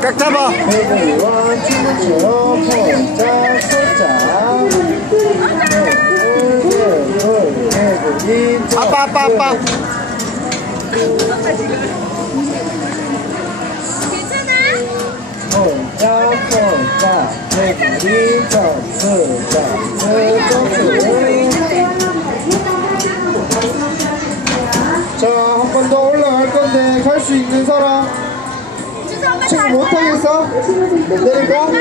깍 잡아. 배구리와 춤추어 포짝 소짝. 배구리 아빠. 포짝 배구리 점수 자, 한 번 더 올라갈 건데 갈 수 있는 사람? 지금 못하겠어? 내릴까?